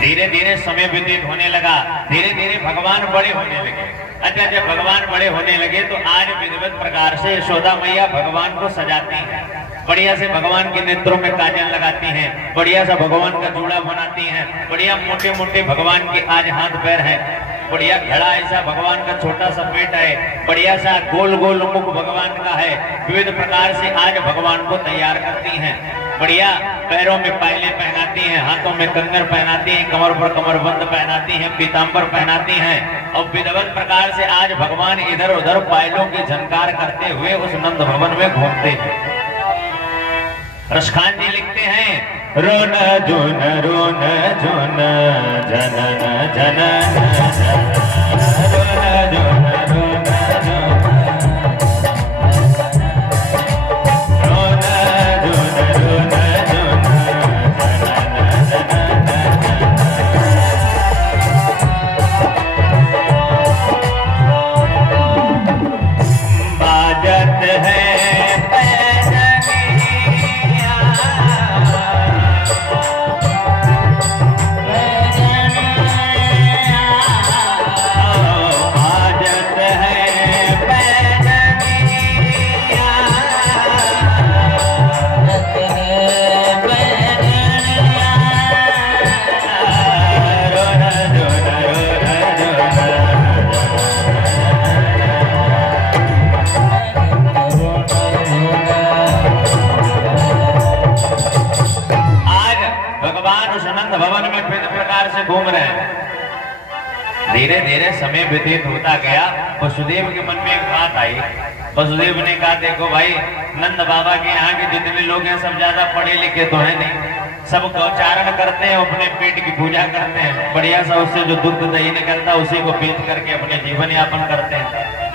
धीरे धीरे समय व्यतीत होने लगा, धीरे धीरे भगवान बड़े होने लगे। अच्छा, जब भगवान बड़े होने लगे तो आज विधिवत प्रकार से यशोदा मैया भगवान को सजाती हैं, बढ़िया से भगवान के नेत्रों में काजल लगाती हैं, बढ़िया सा भगवान का जूड़ा बनाती हैं, बढ़िया मोटे मोटे भगवान के आज हाथ पैर हैं, बढ़िया घड़ा ऐसा भगवान का छोटा सा पेट है, बढ़िया सा गोल गोल मुख भगवान का है। विविध प्रकार से आज भगवान को तैयार करती हैं, बढ़िया पैरों में पायले पहनाती हैं, हाथों में कंगन पहनाती हैं, कमर पर कमरबंद पहनाती हैं, पीताम्बर पहनाती हैं और विधिवत प्रकार से आज भगवान इधर उधर पायलों की झनकार करते हुए उस नंद भवन में घूमते हैं। रसखान जी लिखते हैं, रोन जोन रोन जोन जनन जनन रोन जोन रोन घूम रहे हैं। धीरे धीरे समय व्यतीत होता गया। वसुदेव के मन में एक बात आई। वसुदेव ने कहा, देखो भाई, नंद बाबा के यहाँ के जितने लोग हैं सब ज्यादा पढ़े लिखे तो है नहीं, सब गौचारण करते हैं, अपने पेट की पूजा करते हैं, बढ़िया सा उससे जो दूध दही निकलता है उसी को बेच करके अपने जीवन यापन करते हैं।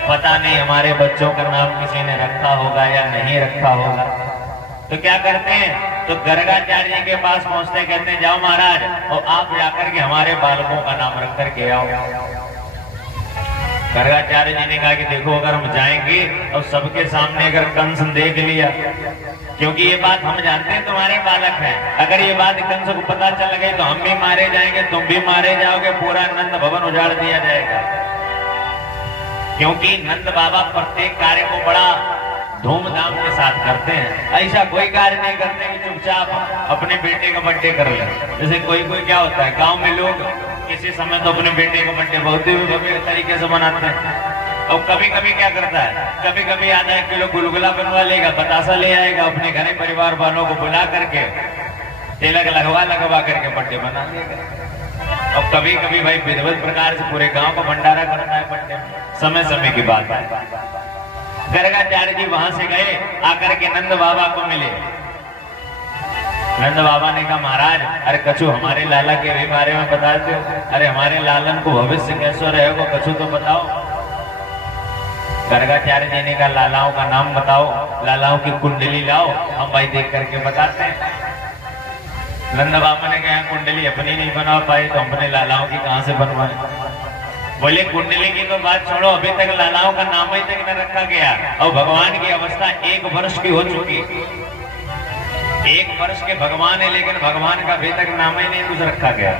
पता नहीं हमारे बच्चों का नाम किसी ने रखा होगा या नहीं रखा होगा। तो क्या करते हैं, तो गर्गाचार्य जी के पास पहुंचते, कहते हैं, जाओ महाराज और आप जाकर के हमारे बालकों का नाम रख करके आओ। गर्गाचार्य जी ने कहा कि देखो, अगर हम जाएंगे और सबके सामने अगर कंस देख लिया, क्योंकि ये बात हम जानते हैं तुम्हारे बालक हैं, अगर ये बात कंस को पता चल गई तो हम भी मारे जाएंगे, तुम भी मारे जाओगे, पूरा नंद भवन उजाड़ दिया जाएगा। क्योंकि नंद बाबा प्रत्येक कार्य को बड़ा धूमधाम के साथ करते हैं। ऐसा कोई कार्य नहीं करते कि चुपचाप अपने बेटे का बर्थडे कर ले। जैसे कोई क्या होता है, गांव में लोग किसी समय तो अपने बेटे का बर्थडे बहुत ही भव्य तरीके से मनाते हैं। और कभी कभी क्या करता है, कभी कभी आधा 1 किलो गुलगुला बनवा लेगा, बतासा ले आएगा, अपने घर परिवार वालों को बुला करके तिलक लगवा करके बर्थडे बना लेगा। और कभी कभी भाई विधिवत प्रकार से पूरे गांव का भंडारा करता है बर्थडे में। समय की बात है। गर्गाचार्य जी वहां से गए, आकर के नंद बाबा को मिले। नंद बाबा ने कहा, महाराज, अरे कछु हमारे लाला के भी बारे में बताते हो, अरे हमारे लालन को भविष्य कैसे रहेगा, कछु तो बताओ। गर्गाचार्य जी ने कहा, लालाओं का नाम बताओ, लालाओं की कुंडली लाओ, हम भाई देख करके बताते हैं। नंद बाबा ने कहा, कुंडली अपनी नहीं बना पाई तो अपने लालाओं की कहां से बनवाए। बोले, कुंडली की तो बात छोड़ो, अभी तक लालाओं का नाम ही तक न रखा गया और भगवान की अवस्था 1 वर्ष की हो चुकी। 1 वर्ष के भगवान है, लेकिन भगवान का अभी तक नाम ही नहीं कुछ रखा गया।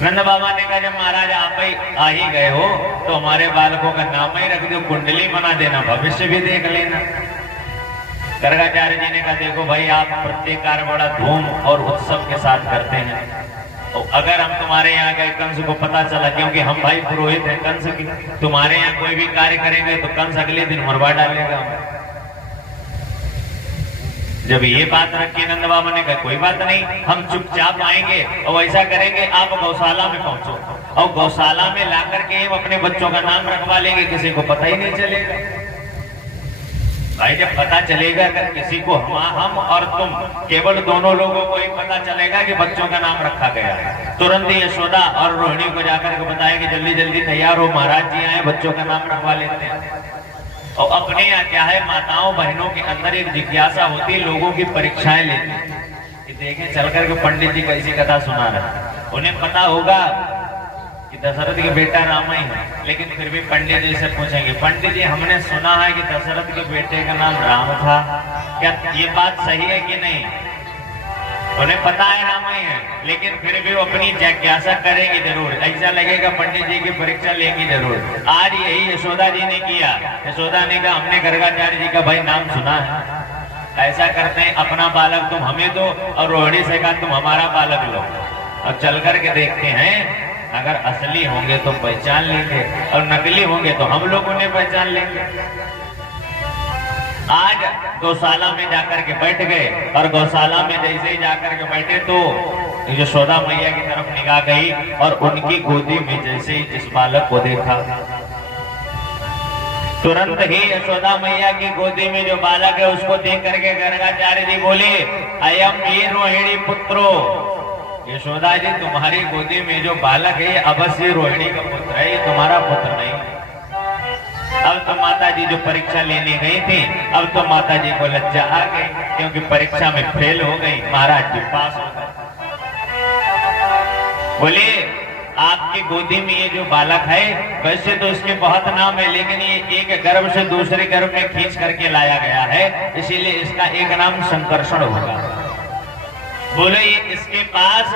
नंद बाबा ने कहा, जब महाराज आप ही आ ही गए हो तो हमारे बालकों का नाम ही रख दो, कुंडली बना देना, भविष्य भी देख लेना। गर्गाचार्य जी ने कहा, देखो भाई, आप प्रत्येक कार्य बड़ा धूम और उत्सव के साथ करते हैं, तो अगर हम तुम्हारे यहाँ गए, कंस को पता चला, क्योंकि हम भाई पुरोहित हैं कंस की, तुम्हारे यहाँ कोई भी कार्य करेंगे तो कंस अगले दिन मरवा डालेगा। जब ये बात रखी, नंद बाबा ने कहा, कोई बात नहीं, हम चुपचाप आएंगे और ऐसा करेंगे, आप गौशाला में पहुंचो और गौशाला में ला करके हम अपने बच्चों का नाम रखवा लेंगे, किसी को पता ही नहीं चलेगा। भाई, जब पता चलेगा कि किसी को हम और तुम, केवल दोनों लोगों को ही पता चलेगा कि बच्चों का नाम रखा गया है, तुरंत ही यशोदा और रोहिणी को जाकर के बताया कि जल्दी जल्दी तैयार हो, महाराज जी आए, बच्चों का नाम रखवा लेते हैं। और अपने यहाँ क्या है, माताओं बहनों के अंदर एक जिज्ञासा होती है, लोगों की परीक्षाएं लेती कि देखें चल करके पंडित जी कैसी कथा सुना रहे। उन्हें पता होगा कि दशरथ के बेटा राम ही है, लेकिन फिर भी पंडित जी से पूछेंगे, पंडित जी हमने सुना है कि दशरथ के बेटे का नाम राम था, क्या ये बात सही है कि नहीं? उन्हें पता है नाम ही है, लेकिन फिर भी वो अपनी जिज्ञासा करेंगे जरूर। ऐसा लगेगा पंडित जी की परीक्षा लेंगी जरूर। आज यही यशोदा जी ने किया। यशोदा ने कहा हमने गर्गाचार्य जी का भाई नाम सुना है, ऐसा करते हैं अपना बालक तुम हमें दो और रोहिणी से कहा तुम हमारा बालक लो, और चल करके देखते हैं अगर असली होंगे तो पहचान लेंगे और नकली होंगे तो हम लोग उन्हें पहचान लेंगे। आज गौशाला में जाकर के बैठ गए और गौशाला में जैसे ही जाकर के बैठे तो यशोदा मैया की तरफ निगाह गई और उनकी गोदी में जैसे ही जिस बालक को देखा, तुरंत ही यशोदा मैया की गोदी में जो बालक है उसको देख करके गर्गाचार्य जी बोले अयम ये रोहिणी पुत्रो। यशोदा जी तुम्हारी गोदी में जो बालक है अवश्य रोहिणी का पुत्र है, ये तुम्हारा पुत्र नहीं। अब तो माता जी जो परीक्षा लेने गई थी, अब तो माता जी को लज्जा आ गई क्योंकि परीक्षा में फेल हो गई, महाराज जी पास हो गए। बोले आपकी गोदी में ये जो बालक है वैसे तो इसके बहुत नाम है, लेकिन ये एक गर्भ से दूसरे गर्भ में खींच करके लाया गया है, इसीलिए इसका एक नाम संकर्षण होगा। बोले इसके पास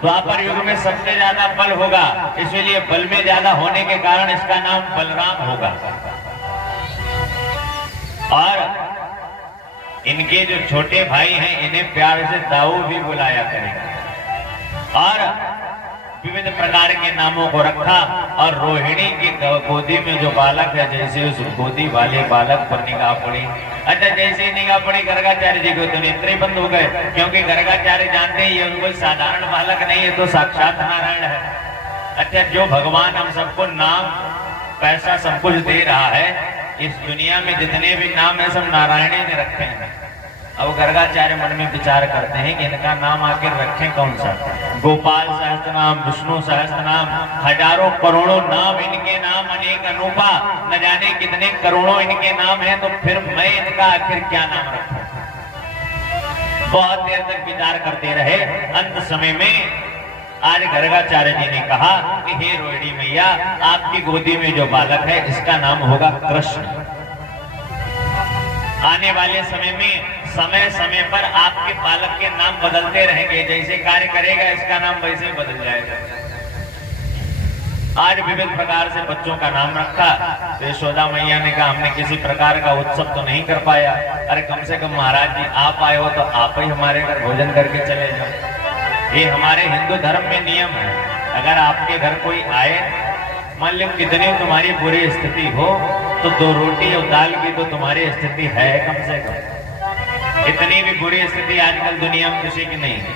द्वापर युग में सबसे ज्यादा बल होगा, इसलिए बल में ज्यादा होने के कारण इसका नाम बलराम होगा। और इनके जो छोटे भाई हैं इन्हें प्यार से दाऊ भी बुलाया करेंगे। और विविध प्रकार के नामों को रखा और रोहिणी की गोदी में जो बालक है जैसे उस गोदी वाले बालक पर निगाह पड़ी। अच्छा जैसे ही निगाह पड़ी गर्गाचार्य जी को तो नेत्र बंद हो गए, क्योंकि गर्गाचार्य जानते हैं ये कोई साधारण बालक नहीं है, तो साक्षात नारायण है। अच्छा जो भगवान हम सबको नाम पैसा सब कुछ दे रहा है, इस दुनिया में जितने भी नाम है सब नारायण ने रखे हैं। अब गर्गाचार्य मन में विचार करते हैं कि इनका नाम आखिर रखें कौन सा। गोपाल सहस्त्र नाम, विष्णु सहस्त्र नाम, हजारों करोड़ों नाम इनके नाम, अनेक अनूपा, न जाने कितने करोड़ों इनके नाम हैं, तो फिर मैं इनका आखिर क्या नाम रखूं। बहुत देर तक विचार करते रहे। अंत समय में आज गर्गाचार्य जी ने कहा कि हे रोहिणी मैया, आपकी गोदी में जो बालक है इसका नाम होगा कृष्ण। आने वाले समय में समय समय पर आपके बालक के नाम बदलते रहेंगे, जैसे कार्य करेगा इसका नाम वैसे ही बदल जाएगा। आज विभिन्न प्रकार से बच्चों का नाम रखा। तो यशोदा मैया ने कहा हमने किसी प्रकार का उत्सव तो नहीं कर पाया, अरे कम से कम महाराज जी आप आए हो तो आप ही हमारे घर भोजन करके चले जाओ। ये हमारे हिंदू धर्म में नियम है, अगर आपके घर कोई आए, मान लो कितनी तुम्हारी बुरी स्थिति हो तो 2 रोटी और दाल की तो तुम्हारी स्थिति है कम से कम। इतनी भी बुरी स्थिति आजकल दुनिया में किसी की नहीं है।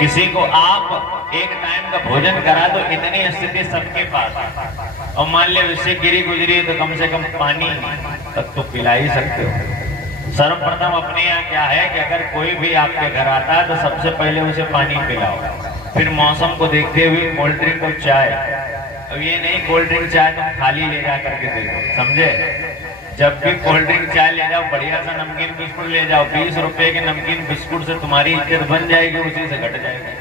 किसी को आप एक टाइम का भोजन करा दो, इतनी स्थिति सबके पास है। और मान लो इससे गिरी गुजरी तो कम से कम पानी तक तो पिला ही सकते हो। सर्वप्रथम अपने यहाँ क्या है कि अगर कोई भी आपके घर आता है तो सबसे पहले उसे पानी पिलाओ, फिर मौसम को देखते हुए कोल्ड ड्रिंक और चाय। अब ये नहीं कोल्ड ड्रिंक चाय तुम खाली ले जा करके दे दो, समझे। जब भी कोल्ड ड्रिंक चाय ले जाओ, बढ़िया सा नमकीन बिस्कुट ले जाओ। 20 रुपए के नमकीन बिस्कुट से तुम्हारी इज्जत बन जाएगी, उसी से घट जाएगी।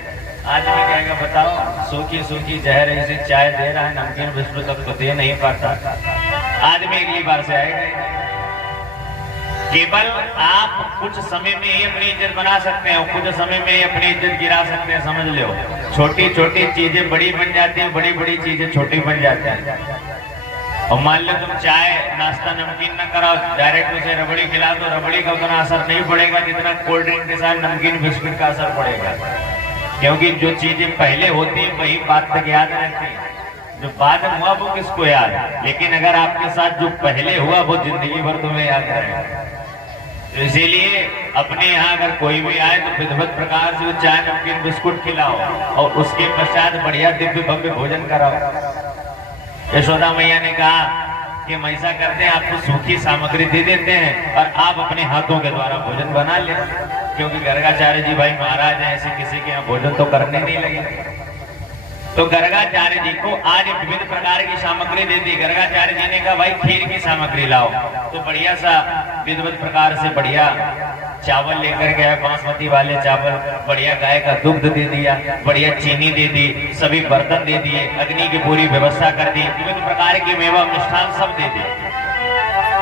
आदमी कहेगा बताओ सूखी सूखी जहर ऐसी चाय दे रहा है, नमकीन बिस्कुट तक तो दे नहीं पाता। आदमी अगली बार से आएगा। केवल आप कुछ समय में ही अपनी इज्जत बना सकते हैं और कुछ समय में ही अपनी इज्जत गिरा सकते हैं, समझ लो। छोटी छोटी चीजें बड़ी बन जाती हैं, बड़ी बड़ी चीजें छोटी बन जाती हैं। और मान लो तुम चाय नाश्ता नमकीन न कराओ, डायरेक्ट उसे रबड़ी खिला दो, रबड़ी का उतना असर नहीं पड़ेगा जितना कोल्ड ड्रिंक के साथ नमकीन बिस्कुट का असर पड़ेगा। क्योंकि जो चीजें पहले होती है वही बात तक याद रहती है, जो बाद में हुआ वो किसको याद। लेकिन अगर आपके साथ जो पहले हुआ वो जिंदगी भर तुम्हें याद रहेगा। तो इसीलिए अपने यहाँ अगर कोई भी आए तो विधिवत प्रकार से वो चाय नमकीन बिस्कुट खिलाओ और उसके पश्चात बढ़िया दिव्य भव्य भोजन कराओ। यशोदा मैया ने कहा कि हम ऐसा करते हैं, आपको सूखी सामग्री दे देते हैं और आप अपने हाथों के द्वारा भोजन बना ले, क्योंकि गर्गाचार्य जी भाई महाराज हैं, ऐसे किसी के यहाँ भोजन तो करने नहीं लगे। तो गर्गाचार्य जी को आज विभिन्न प्रकार की सामग्री दे दी। गर्गाचार्य जी ने कहा भाई खीर की सामग्री लाओ, तो बढ़िया सा विधिवत प्रकार से बढ़िया चावल लेकर गया, बासमती वाले चावल, बढ़िया गाय का दुग्ध दे दिया, बढ़िया चीनी दे दी, सभी बर्तन दे दिए, अग्नि की पूरी व्यवस्था कर दी, विभिन्न प्रकार की मेवा मिष्ठान सब दे दिए।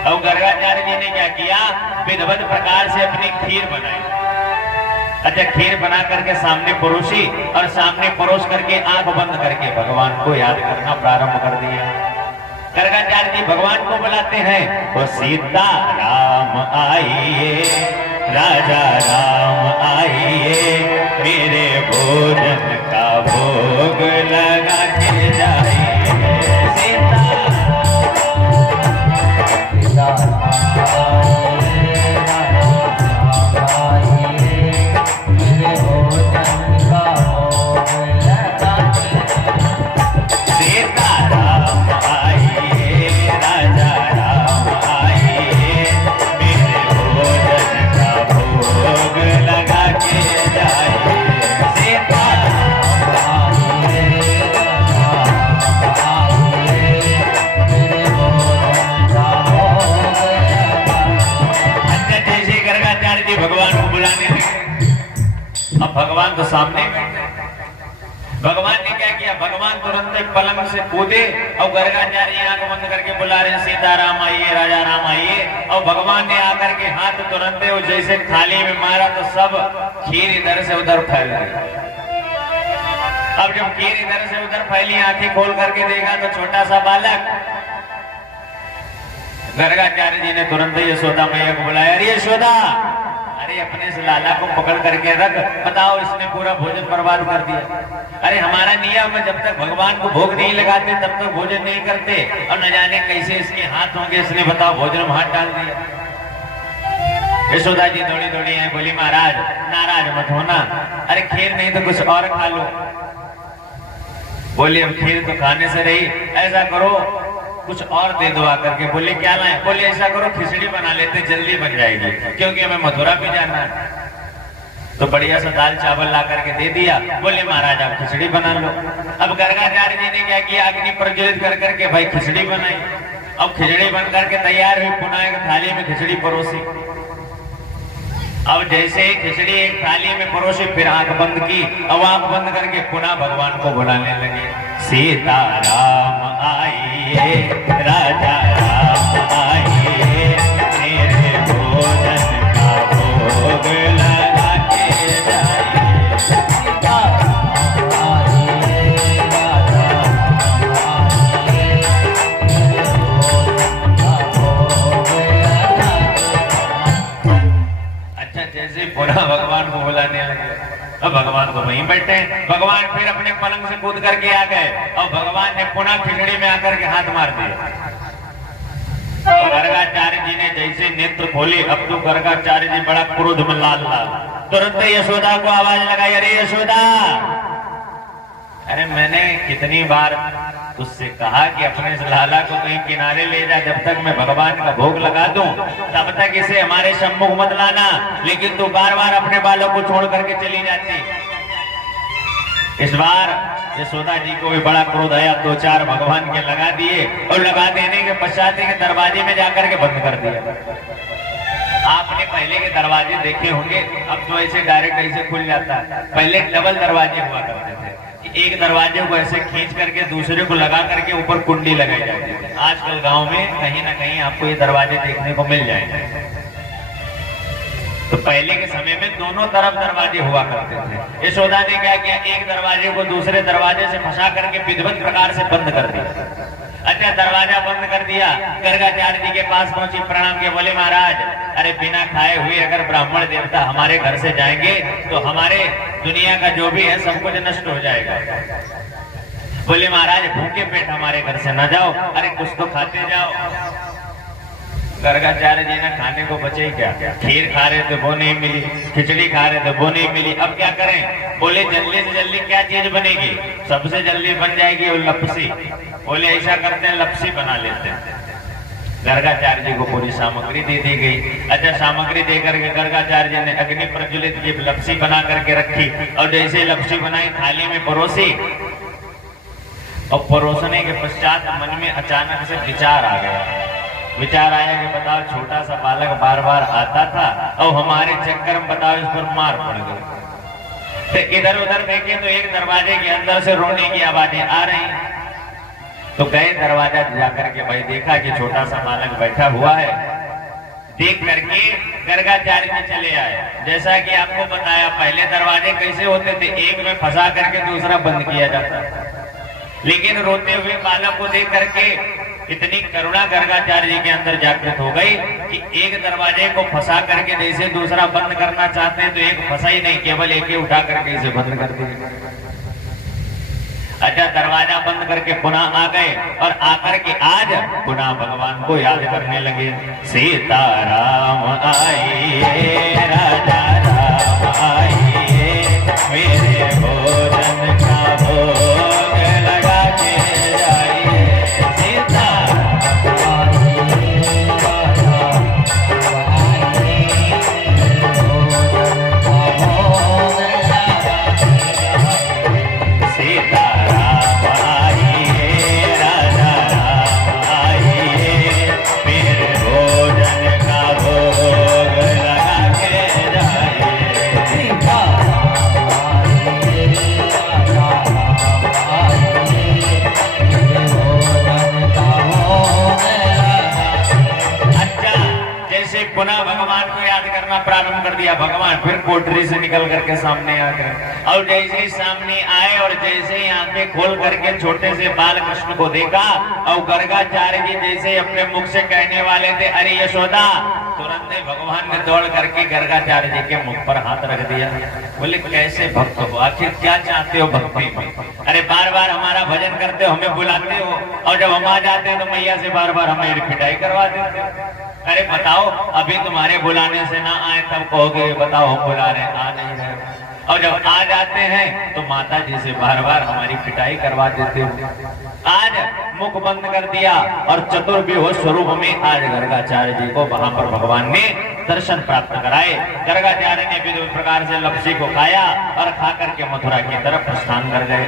और गर्गाचार्य जी ने क्या किया, विधिवत प्रकार से अपनी खीर बनाई। अच्छा, खीर बना करके सामने परोसी और सामने परोस करके आंख बंद करके भगवान को याद करना प्रारंभ कर दिया। गर्गाचार्य जी भगवान को बुलाते हैं, वो सीता राम आइए, राजा राम आइए, मेरे भोजन का भोग लगा के जाइए। सीता भगवान तो सामने भगवान ने क्या किया, भगवान तुरंत पलंग से कूदे और गर्गाचार्य आंख बंद करके बुला रहे सीताराम आइए, राजा राम आइए। और भगवान ने आकर के हाथ तुरंत और जैसे थाली में मारा तो सब खीर इधर से उधर फैल गई। अब जब खीर इधर से उधर फैली, आंखें खोल करके देखा तो छोटा सा बालक। गर्गाचार्य जी ने तुरंत यशोदा मैया को बुलाया, अरे यशोदा, अरे अपने इस लाला को पकड़ करके रख, बताओ इसने पूरा भोजन बर्बाद कर दिया। अरे हमारा नियम है, जब तक भगवान को भोग नहीं लगाते तब तक भोजन नहीं करते, और न जाने कैसे इसके हाथ होंगे, इसने बताओ भोजन में हाथ डाल दिया। यशोदा जी दौड़ी दौड़ी आई, बोली महाराज नाराज मत होना, अरे खीर नहीं तो कुछ और खा लो। बोले अब खीर तो खाने से रही, ऐसा करो कुछ और दे दो आकर के। बोले क्या लाए? बोले ऐसा करो खिचड़ी बना लेते, जल्दी बन जाएगी, क्योंकि हमें मथुरा भी जाना है। तो बढ़िया सा दाल चावल ला करके दे दिया। बोले महाराज आप खिचड़ी बना लो। अब गर्गाचार्य जी ने क्या किया, अग्नि प्रज्वलित कर करके भाई खिचड़ी बनाई। अब खिचड़ी बन करके तैयार हुई, पुनः एक थाली में खिचड़ी परोसी। अब जैसे ही खिचड़ी एक थाली में परोसी, फिर आंख बंद की, अब आंख बंद करके पुनः भगवान को बुलाने लगे, सीताराम आइए, राजा राम आइए, मेरे भोजन का भोग लगा के जाइए। सीताराम आइए, राजा राम आइए, मेरे भोजन का भोग लगा के। अच्छा, जैसे पुनः भगवान को बुलाने लगे, अब भगवान तो वहीं बैठे हैं। भगवान फिर अपने पलंग से कूद करके आ गए और भगवान ने पुनः खिचड़ी में आकर के हाथ मार दिया। गर्गाचार्य जी ने जैसे नेत्र खोले, अब तो गर्गाचार्य जी बड़ा क्रोध में लाल लाल, तुरंत यशोदा को आवाज लगाई, अरे यशोदा, अरे मैंने कितनी बार तुझसे कहा कि अपने इस लाला को कहीं किनारे ले जा, जब तक मैं भगवान का भोग लगा दूं तब तक इसे हमारे सम्मुख मत लाना, लेकिन तू बार बार अपने बालों को छोड़ करके चली जाती। इस बार यशोदा जी को भी बड़ा क्रोध आया, दो चार भगवान के लगा दिए और लगा देने के पश्चात के दरवाजे में जाकर के बंद कर दिया। आपने पहले के दरवाजे देखे होंगे, अब तो ऐसे डायरेक्ट ऐसे खुल जाता है। पहले डबल दरवाजे हुआ करते थे, एक दरवाजे को ऐसे खींच करके दूसरे को लगा करके ऊपर कुंडी लगाई जाती है। आजकल गांव में कहीं ना कहीं आपको ये दरवाजे देखने को मिल जाएंगे। तो पहले के समय में दोनों तरफ दरवाजे हुआ करते थे। यशोदा ने क्या किया, एक दरवाजे को दूसरे दरवाजे से फंसा करके विधिवत प्रकार से बंद कर दिया। अच्छा, दरवाजा बंद कर दिया, गर्गाचार्य जी के पास पहुंची, प्रणाम किया, बोले महाराज, अरे बिना खाए हुए अगर ब्राह्मण देवता हमारे घर से जाएंगे तो हमारे दुनिया का जो भी है सब कुछ नष्ट हो जाएगा। बोले महाराज भूखे पेट हमारे घर से ना जाओ, अरे कुछ तो खाते जाओ। गर्गाचार्य जी ने खाने को बचे क्या, खीर खा रहे थे वो नहीं मिली, खिचड़ी खा रहे थे वो नहीं मिली, अब क्या करें। बोले जल्दी से जल्दी क्या चीज बनेगी, सबसे जल्दी बन जाएगी वो लपसी। बोले ऐसा करते हैं लपसी बना लेते हैं। गर्गाचार्य जी को पूरी सामग्री दे दी गई। अच्छा, सामग्री देकर के गर्गाचार्य जी ने अग्नि प्रज्वलित की, लपसी बना करके रखी और जैसे लपसी बनाई थाली में परोसी और परोसने के पश्चात मन में अचानक से विचार आ गया। विचार आया कि बताओ छोटा सा बालक बार बार आता था और हमारे चक्कर में बताओ इस पर मार पड़ गई। तो इधर उधर देखे तो एक दरवाजे के अंदर से रोने की आवाजें आ रही। तो गए दरवाजा जाकर के भाई देखा कि छोटा सा बालक बैठा हुआ है। देख करके गर्गाचार्य जी चले आए। जैसा कि आपको बताया, पहले दरवाजे कैसे होते थे, एक में फंसा करके दूसरा बंद किया जाता था। लेकिन रोते हुए बालक को देख करके इतनी करुणा गर्गाचार्य जी के अंदर जागृत हो गई कि एक दरवाजे को फंसा करके जैसे दूसरा बंद करना चाहते हैं तो एक फंसा ही नहीं, केवल एक ही उठा करके इसे बंद कर दिया। अच्छा, दरवाजा बंद करके पुनः आ गए और आकर के आज पुनः भगवान को याद करने लगे। सीताराम आइए, राजा राम आइए, मेरे भोजन का भोग लगा के जाइए। सीताराम आइए, राजा राम आइए, भोजन का भोग लगा के जाइए। सीता पुनः भगवान को याद करना प्रारंभ कर दिया। भगवान फिर कोठरी से निकल करके सामने आ गए और जैसे ही सामने आए और जैसे ही आंखें खोल करके छोटे से बाल कृष्ण को देखा और गर्गाचार्य जी जैसे अपने मुख से कहने वाले थे अरे यशोदा, तुरंत ही भगवान ने दौड़ करके गर्गाचार्य जी के मुख पर हाथ रख दिया। बोले कैसे भक्त हो, आखिर क्या चाहते हो भक्ति में? अरे बार बार हमारा भजन करते हो, हमें बुलाते हो और जब हम आ जाते हैं तो मैया से बार बार हमें पिटाई करवा देते हो। अरे बताओ, अभी तुम्हारे बुलाने से ना आए तब कहोगे बताओ हम बुला रहे हैं, आ नहीं रहे। और जब आ जाते हैं तो माता जी से बार बार हमारी पिटाई करवा देते हो। आज मुख बंद कर दिया और चतुर्व्यूह स्वरूप में आज गर्गाचार्य जी को वहां पर भगवान ने दर्शन प्राप्त कराए। गर्गाचार्य ने विभिन्न प्रकार से लपसी को खाया और खा करके मथुरा की तरफ प्रस्थान कर गए।